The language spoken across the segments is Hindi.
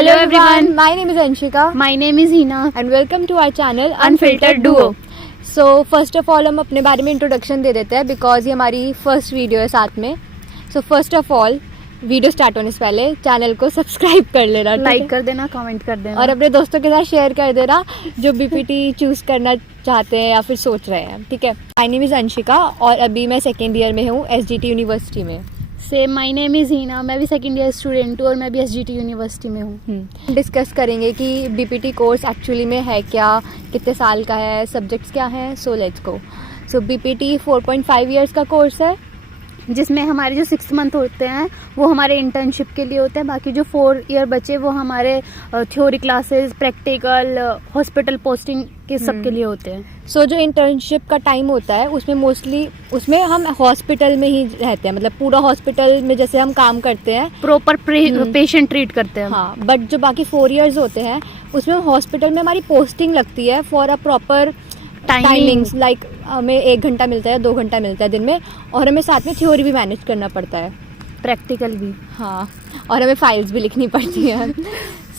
Hello everyone, my name is Anshika My name is Hina. and welcome to our channel Unfiltered Duo. So first of all हम अपने बारे में इंट्रोडक्शन दे देते हैं बिकॉज ये हमारी फर्स्ट वीडियो है साथ में. So first of all video start होने से पहले चैनल को सब्सक्राइब कर लेना, लाइक कर देना, कमेंट कर देना और अपने दोस्तों के साथ शेयर कर देना जो बीपीटी चूज करना चाहते हैं या फिर सोच रहे हैं. ठीक है. माय नेम इज़ अंशिका और अभी मैं सेकेंड ईयर में हूँ एसजीटी यूनिवर्सिटी में. सेम माय नेम इज हीना. मैं भी सेकंड ईयर स्टूडेंट हूँ और मैं भी एसजीटी यूनिवर्सिटी में हूँ. डिस्कस करेंगे कि बीपीटी कोर्स एक्चुअली में है क्या, कितने साल का है, सब्जेक्ट्स क्या हैं. So let's go. So BPT 4.5 years का कोर्स है जिसमें हमारे जो 6 मंथ होते हैं वो हमारे इंटर्नशिप के लिए होते हैं. बाकी जो 4 ईयर बचे वो हमारे theory classes, practical, hospital posting के सब के लिए होते हैं. सो जो इंटर्नशिप का टाइम होता है उसमें मोस्टली उसमें हम हॉस्पिटल में ही रहते हैं, मतलब पूरा हॉस्पिटल में जैसे हम काम करते हैं, प्रॉपर पेशेंट ट्रीट करते हैं. हाँ. बट जो बाकी 4 इयर्स होते हैं उसमें हॉस्पिटल में हमारी पोस्टिंग लगती है for a proper timings. Like हमें 1 घंटा मिलता है, 2 घंटा मिलता है दिन में, और हमें साथ में थ्योरी भी मैनेज करना पड़ता है, प्रैक्टिकल भी. हाँ. और हमें फाइल्स भी लिखनी पड़ती हैं.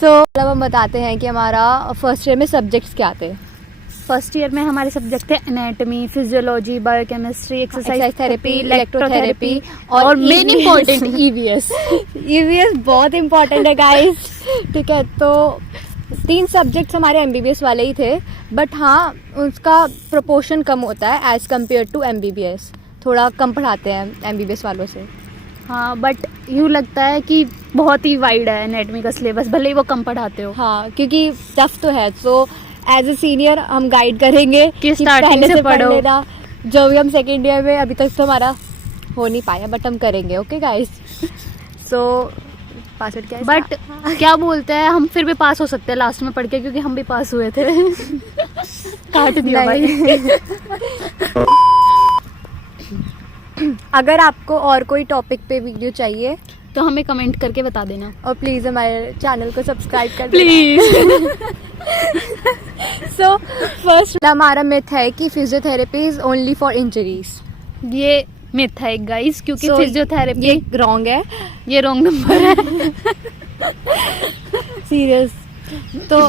सो मतलब हम बताते हैं कि हमारा फर्स्ट ईयर में सब्जेक्ट्स क्या थे. फर्स्ट ईयर में हमारे सब्जेक्ट थे anatomy, physiology, biochemistry, exercise therapy, electrotherapy और मेन इम्पोर्टेंट ईवीएस. ईवीएस बहुत इम्पोर्टेंट है गाइस. ठीक है. तो 3 सब्जेक्ट्स हमारे एमबीबीएस वाले ही थे, बट हाँ उसका प्रोपोर्शन कम होता है एज़ कम्पेयर टू एमबीबीएस. थोड़ा कम पढ़ाते हैं एमबीबीएस वालों से. हाँ, बट यूँ लगता है कि बहुत ही वाइड है एनाटॉमी का सिलेबस, भले ही वो कम पढ़ाते हो. हाँ, क्योंकि टफ तो है. सो एज ए सीनियर हम गाइड करेंगे कि स्टार्टिंग से पढ़ो. जो भी हम सेकेंड ईयर में अभी तक तो हमारा हो नहीं पाया, बट हम करेंगे. Okay guys. सो पासवर्ड क्या है? बट क्या बोलते हैं, हम फिर भी पास हो सकते हैं लास्ट में पढ़ के, क्योंकि हम भी पास हुए थे. काट दिया भाई. अगर आपको और कोई टॉपिक पे वीडियो चाहिए तो हमें कमेंट करके बता देना, और प्लीज़ हमारे चैनल को सब्सक्राइब कर प्लीज. सो फर्स्ट हमारा मिथ है कि physiotherapy is only for injuries. ये मिथ है गाइस, क्योंकि So, फिजियोथेरेपी ये रॉन्ग है. ये रॉन्ग नंबर है. सीरियस. तो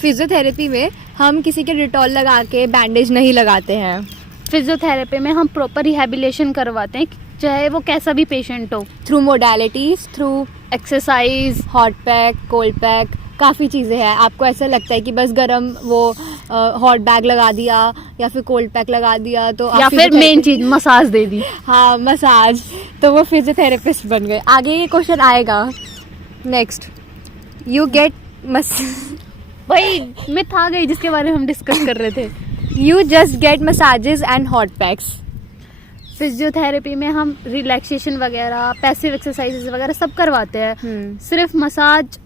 फिजियोथेरेपी में हम किसी के डिटॉल लगा के बैंडेज नहीं लगाते हैं. फिजियोथेरेपी में हम प्रॉपर रिहेबिलिटेशन करवाते हैं, चाहे वो कैसा भी पेशेंट हो. Through modalities, through exercise, hot pack, cold pack, काफ़ी चीज़ें हैं. आपको ऐसा लगता है कि बस गरम वो हॉट बैग लगा दिया या फिर कोल्ड पैक लगा दिया तो या फिर मेन चीज मसाज दे दी. हाँ, मसाज, तो वो फिजियोथेरेपिस्ट बन गए. आगे ये क्वेश्चन आएगा. नेक्स्ट, यू गेट भाई मिथ आ गई जिसके बारे में हम डिस्कस कर रहे थे. You just get massages and hot PACS. Physiotherapy में हम रिलैक्सेशन वगैरह, पैसिव एक्सरसाइजेस वगैरह सब करवाते हैं. सिर्फ मसाज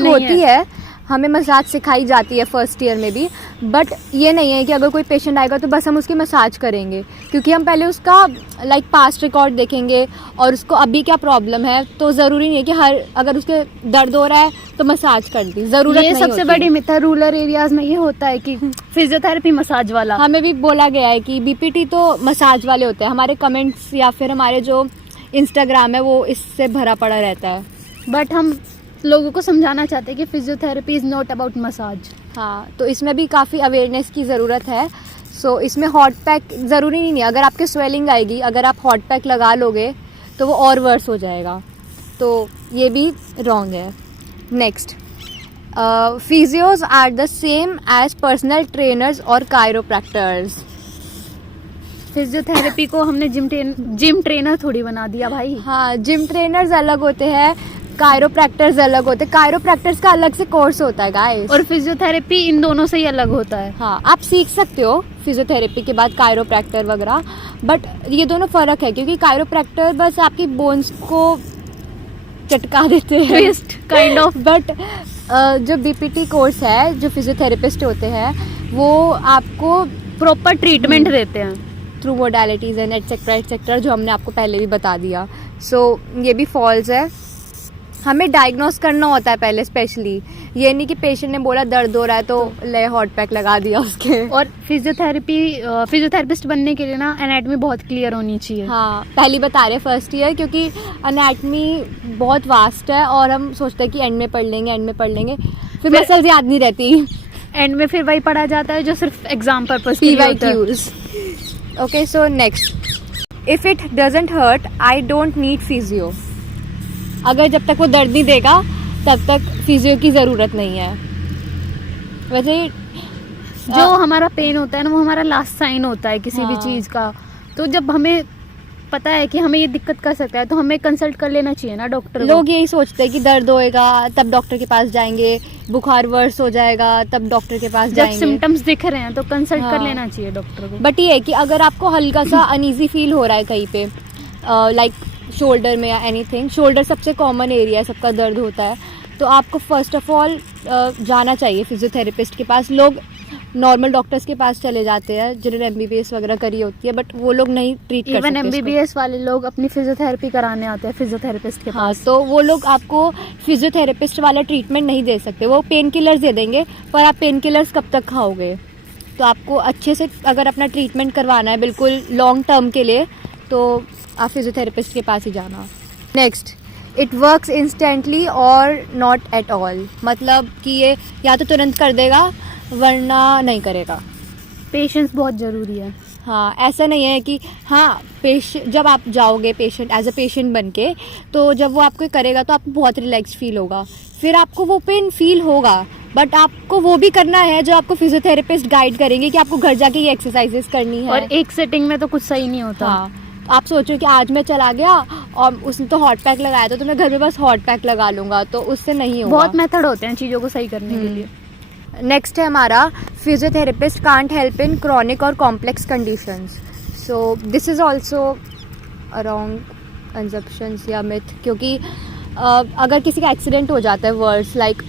होती है, हमें मसाज सिखाई जाती है फर्स्ट ईयर में भी, बट ये नहीं है कि अगर कोई पेशेंट आएगा तो बस हम उसकी मसाज करेंगे, क्योंकि हम पहले उसका लाइक पास्ट रिकॉर्ड देखेंगे और उसको अभी क्या प्रॉब्लम है. तो ज़रूरी नहीं है कि अगर उसके दर्द हो रहा है तो मसाज कर दी, ज़रूरत नहीं. ये सबसे बड़ी मिथ है. रूरल एरियाज में ये होता है कि फिजियोथेरेपी मसाज वाला. हमें भी बोला गया है कि बीपीटी तो मसाज वाले होते हैं. हमारे कमेंट्स या फिर हमारे जो इंस्टाग्राम है वो इससे भरा पड़ा रहता है. बट हम लोगों को समझाना चाहते हैं कि physiotherapy is not about massage. हाँ, तो इसमें भी काफ़ी अवेयरनेस की ज़रूरत है. सो इसमें हॉट पैक ज़रूरी नहीं है. अगर आपके स्वेलिंग आएगी, अगर आप हॉट पैक लगा लोगे तो वो और वर्स हो जाएगा, तो ये भी रॉन्ग है. Next, physios are the same as personal trainers और कायरोप्रैक्टर्स. फिजियोथेरेपी को हमने जिम ट्रेनर थोड़ी बना दिया भाई. हाँ, जिम ट्रेनर्स अलग होते हैं, कायरोप्रैक्टर्स अलग होते हैं. कायरोप्रैक्टर्स का अलग से कोर्स होता है गाइस, और फिजियोथेरेपी इन दोनों से ही अलग होता है. हाँ, आप सीख सकते हो फिजियोथेरेपी के बाद कायरोप्रैक्टर वगैरह, बट ये दोनों फ़र्क है, क्योंकि कायरोप्रैक्टर बस आपकी बोन्स को चटका देते हैं, ट्विस्ट काइंड ऑफ. बट जो बीपीटी कोर्स है, जो फिजियोथेरेपिस्ट होते हैं वो आपको प्रॉपर ट्रीटमेंट देते हैं through modalities and etcetera etcetera, जो हमने आपको पहले भी बता दिया. सो ये भी फॉल्स है. हमें डायग्नोस करना होता है पहले, स्पेशली ये नहीं कि पेशेंट ने बोला दर्द हो रहा है तो ले हॉट पैक लगा दिया उसके। और फिजियोथेरेपिस्ट बनने के लिए ना एनाटॉमी बहुत क्लियर होनी चाहिए। हाँ, पहली बता रहे फर्स्ट ईयर, क्योंकि एनाटमी बहुत वास्ट है और हम सोचते हैं कि एंड में पढ़ लेंगे, फिर मसल्स याद नहीं रहती। एंड में फिर वही पढ़ा जाता है जो सिर्फ एग्जाम पर्पस के लिए होता है। PYQs। Okay, so next, if it doesn't hurt I don't need physio. अगर जब तक वो दर्द नहीं देगा तब तक फिजियो की ज़रूरत नहीं है। वैसे जो हमारा पेन होता है ना, वो हमारा लास्ट साइन होता है किसी भी हाँ। चीज़ का। तो जब हमें पता है कि हमें ये दिक्कत कर सकता है तो हमें कंसल्ट कर लेना चाहिए ना डॉक्टर को। लोग यही सोचते हैं कि दर्द होएगा तब डॉक्टर के पास जाएंगे, बुखार वर्स हो जाएगा तब डॉक्टर के पास जब जाएंगे। सिम्टम्स दिख रहे हैं तो कंसल्ट कर हाँ। लेना चाहिए डॉक्टर को। बट ये है कि अगर आपको हल्का सा अनईजी फील हो रहा है कहीं पे, लाइक शोल्डर में या एनीथिंग, शोल्डर सबसे कॉमन एरिया है, सबका दर्द होता है, तो आपको फर्स्ट ऑफ ऑल जाना चाहिए फिजियोथेरेपिस्ट के पास। लोग नॉर्मल डॉक्टर्स के पास चले जाते हैं जिन्होंने MBBS वगैरह करी होती है, बट वो लोग नहीं ट्रीट कर सकते इवन इसको। MBBS वाले लोग अपनी फिजियोथेरेपी कराने आते हैं फिजियोथेरेपिस्ट के हाँ, पास। तो वो लोग आपको फिजियोथेरेपिस्ट वाला ट्रीटमेंट नहीं दे सकते। वो पेन किलर्स दे देंगे, पर आप पेन किलर्स कब तक खाओगे? तो आपको अच्छे से अगर अपना ट्रीटमेंट करवाना है बिल्कुल लॉन्ग टर्म के लिए, तो आप फिजियोथेरेपिस्ट के पास ही जाना। नेक्स्ट, इट वर्क्स इंस्टेंटली और नॉट एट ऑल। मतलब कि ये या तो तुरंत कर देगा वरना नहीं करेगा। पेशेंस बहुत ज़रूरी है। हाँ, ऐसा नहीं है कि हाँ जब आप जाओगे पेशेंट एज अ पेशेंट बन के, तो जब वो आपको करेगा तो आपको बहुत रिलैक्स फील होगा, फिर आपको वो पेन फील होगा, बट आपको वो भी करना है जो आपको फिजियोथेरेपिस्ट गाइड करेंगे कि आपको घर जाके ये एक्सरसाइजेस करनी है। और एक सेटिंग में तो कुछ सही नहीं होता। हाँ, आप सोचो कि आज मैं चला गया और उसने तो हॉट पैक लगाया था तो मैं घर में बस हॉट पैक लगा लूंगा, तो उससे नहीं होगा। बहुत मेथड होते हैं चीज़ों को सही करने के लिए। नेक्स्ट है हमारा, physiotherapist can't help in chronic और complex conditions. So this is also a wrong conceptions या मिथ, क्योंकि अगर किसी का एक्सीडेंट हो जाता है वर्स, लाइक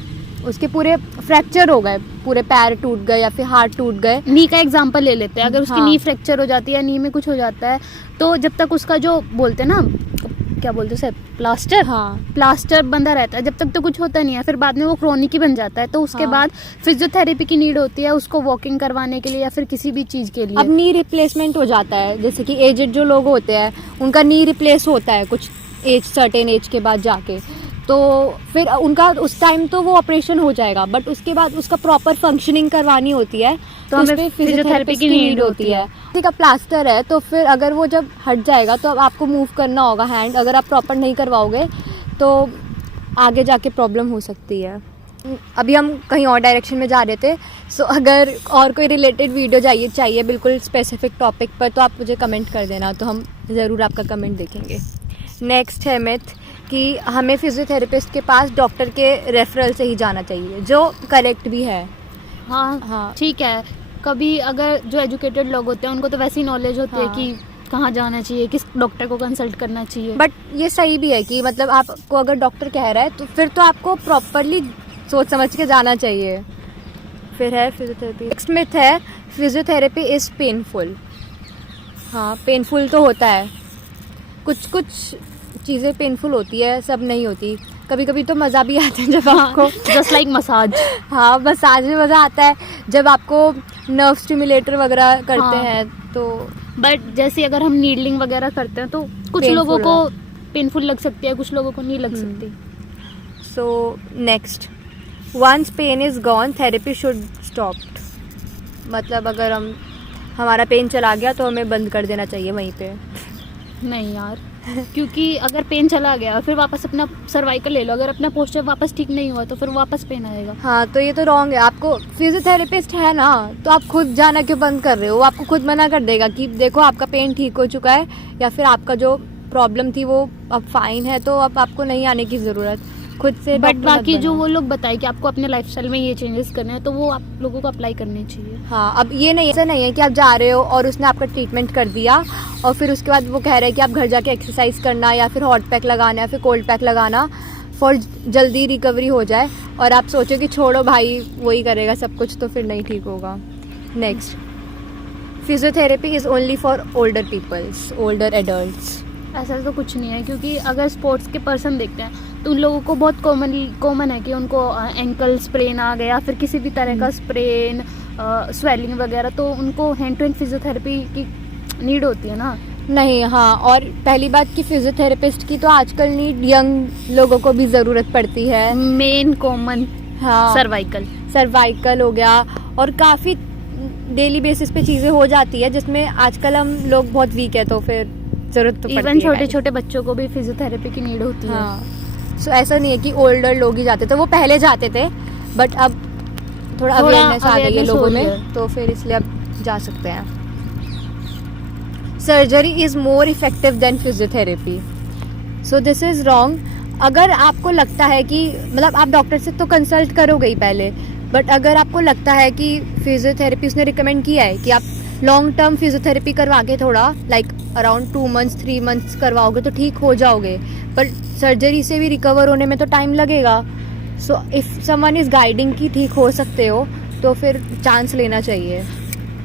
उसके पूरे फ्रैक्चर हो गए, पूरे पैर टूट गए या फिर हाथ टूट गए। नी का एग्जांपल ले लेते हैं। अगर उसकी हाँ। नी फ्रैक्चर हो जाती है या नी में कुछ हो जाता है, तो जब तक उसका जो बोलते हैं ना, क्या बोलते हैं सर, प्लास्टर, हाँ, प्लास्टर बंधा रहता है, जब तक तो कुछ होता नहीं है। फिर बाद में वो क्रोनिक ही बन जाता है, तो उसके हाँ। बाद फिजियोथेरेपी की नीड होती है उसको वॉकिंग करवाने के लिए या फिर किसी भी चीज़ के लिए। अब नी रिप्लेसमेंट हो जाता है, जैसे कि एजेड जो लोग होते हैं उनका नी रिप्लेस होता है कुछ एज, सर्टेन एज के बाद जाके, तो फिर उनका उस टाइम तो वो ऑपरेशन हो जाएगा, बट उसके बाद उसका प्रॉपर फंक्शनिंग करवानी होती है, तो हमें उसमें फिजियोथेरेपी की नीड होती है। किसी का प्लास्टर है तो फिर अगर वो जब हट जाएगा तो अब आपको मूव करना होगा हैंड, अगर आप प्रॉपर नहीं करवाओगे तो आगे जाके प्रॉब्लम हो सकती है। अभी हम कहीं और डायरेक्शन में जा रहे थे, सो अगर और कोई रिलेटेड वीडियो चाहिए बिल्कुल स्पेसिफिक टॉपिक पर, तो आप मुझे कमेंट कर देना, तो हम ज़रूर आपका कमेंट देखेंगे। नेक्स्ट है मिथ कि हमें फिजियोथेरेपिस्ट के पास डॉक्टर के रेफरल से ही जाना चाहिए, जो करेक्ट भी है। हाँ हाँ। ठीक है। कभी अगर जो एजुकेटेड लोग होते हैं उनको तो वैसी नॉलेज होती है हाँ। कि कहाँ जाना चाहिए, किस डॉक्टर को कंसल्ट करना चाहिए। बट ये सही भी है कि मतलब आपको अगर डॉक्टर कह रहा है तो फिर तो आपको प्रॉपरली सोच समझ के जाना चाहिए। फिर है फिजियोथेरेपी। नेक्स्ट मिथ है फिजियोथेरेपी इज़ पेनफुल। हाँ, पेनफुल तो होता है, कुछ चीज़ें पेनफुल होती है, सब नहीं होती। कभी कभी तो मज़ा भी आता है जब आपको जस्ट लाइक मसाज। हाँ, मसाज में मज़ा आता है जब आपको नर्व स्टिमुलेटर वगैरह करते हाँ। हैं तो। बट जैसे अगर हम नीडलिंग वगैरह करते हैं तो कुछ Painful लोगों को है। पेनफुल लग सकती है, कुछ लोगों को नहीं लग हम्म। सकती। So next, once pain is gone therapy should stopped. मतलब अगर हमारा पेन चला गया तो हमें बंद कर देना चाहिए वहीं पे। नहीं यार, क्योंकि अगर पेन चला गया फिर वापस अपना सर्वाइकल ले लो, अगर अपना पोस्चर वापस ठीक नहीं हुआ तो फिर वापस पेन आएगा। हाँ, तो ये तो रॉन्ग है। आपको फिजियोथेरेपिस्ट है ना, तो आप खुद जाना क्यों बंद कर रहे हो? वो आपको खुद मना कर देगा कि देखो आपका पेन ठीक हो चुका है, या फिर आपका जो प्रॉब्लम थी वो अब फाइन है, तो अब आपको नहीं आने की ज़रूरत। खुद से बट डॉक्टर मत बाकी जो बनो। वो लोग बताए कि आपको अपने लाइफस्टाइल में ये चेंजेस करने हैं, तो वो आप लोगों को अप्लाई करने चाहिए। हाँ, अब ये नहीं, ऐसा नहीं है कि आप जा रहे हो और उसने आपका ट्रीटमेंट कर दिया और फिर उसके बाद वो कह रहे हैं कि आप घर जाके एक्सरसाइज करना या फिर हॉट पैक लगाना या फिर कोल्ड पैक लगाना फॉर जल्दी रिकवरी हो जाए, और आप सोचो कि छोड़ो भाई वही करेगा सब कुछ, तो फिर नहीं ठीक होगा। Next, physiotherapy is only for older peoples, older adults. ऐसा तो कुछ नहीं है, क्योंकि अगर स्पोर्ट्स के पर्सन देखते हैं तो उन लोगों को बहुत कॉमन है कि उनको एंकल स्प्रेन आ गया, फिर किसी भी तरह का स्प्रेन, स्वेलिंग वगैरह, तो उनको हैंड टू हैंड फिजियोथेरेपी की नीड होती है ना। नहीं, हाँ, और पहली बात कि फिजियोथेरेपिस्ट की तो आजकल नीड यंग लोगों को भी ज़रूरत पड़ती है। मेन कॉमन हाँ, सर्वाइकल हो गया, और काफ़ी डेली बेसिस पे चीज़ें हो जाती है जिसमें आजकल हम लोग बहुत वीक है, तो फिर ज़रूरत तो पड़ती है। इवन छोटे छोटे बच्चों को भी फिजियोथेरेपी की नीड होती है। हाँ, सो ऐसा नहीं है कि ओल्डर लोग ही जाते थे, वो पहले जाते थे, बट अब थोड़ा अवेयरनेस आ गई है लोगों में, तो फिर इसलिए अब जा सकते हैं। Surgery is more effective than physiotherapy, so this is wrong. अगर आपको लगता है कि मतलब आप डॉक्टर से तो कंसल्ट करोगे ही पहले, बट अगर आपको लगता है कि फिजियोथेरेपी उसने रिकमेंड किया है कि आप लॉन्ग टर्म फिजियोथेरेपी करवा के थोड़ा लाइक अराउंड 2 मंथ्स 3 मंथ्स करवाओगे तो ठीक हो जाओगे, पर सर्जरी से भी रिकवर होने में तो टाइम लगेगा। So if someone is guiding कि ठीक हो सकते हो तो फिर चांस लेना चाहिए।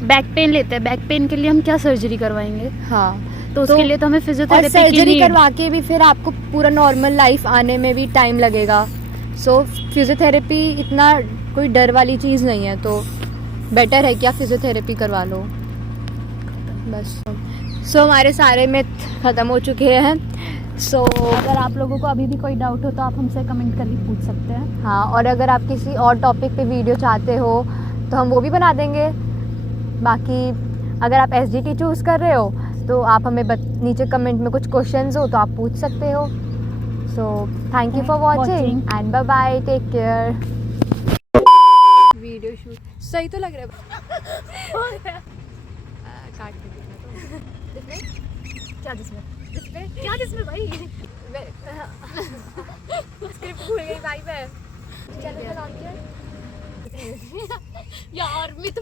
बैक पेन लेते हैं, बैक पेन के लिए हम क्या सर्जरी करवाएंगे? हाँ, तो उसके लिए तो हमें और फिजियोथेरेपी की सर्जरी नीड। करवा के भी फिर आपको पूरा नॉर्मल लाइफ आने में भी टाइम लगेगा। सो फिजियोथेरेपी इतना कोई डर वाली चीज़ नहीं है, तो बेटर है कि आप फिजियोथेरेपी करवा लो बस। सो हमारे सारे मिथ ख़त्म हो चुके हैं। सो अगर आप लोगों को अभी भी कोई डाउट हो तो आप हमसे कमेंट करके पूछ सकते हैं। हाँ, और अगर आप किसी और टॉपिक पे वीडियो चाहते हो तो हम वो भी बना देंगे। बाकी अगर आप SGT चूज़ कर रहे हो तो आप हमें नीचे कमेंट में कुछ क्वेश्चंस हो तो आप पूछ सकते हो। So thank you for watching and bye bye, take care. Video shoot सही तो लग रहा है। काट के दिखा तो जिसमें भाई स्क्रिप्ट भूल गई भाई मैं। चैनल का नाम क्या है यार? मैं तो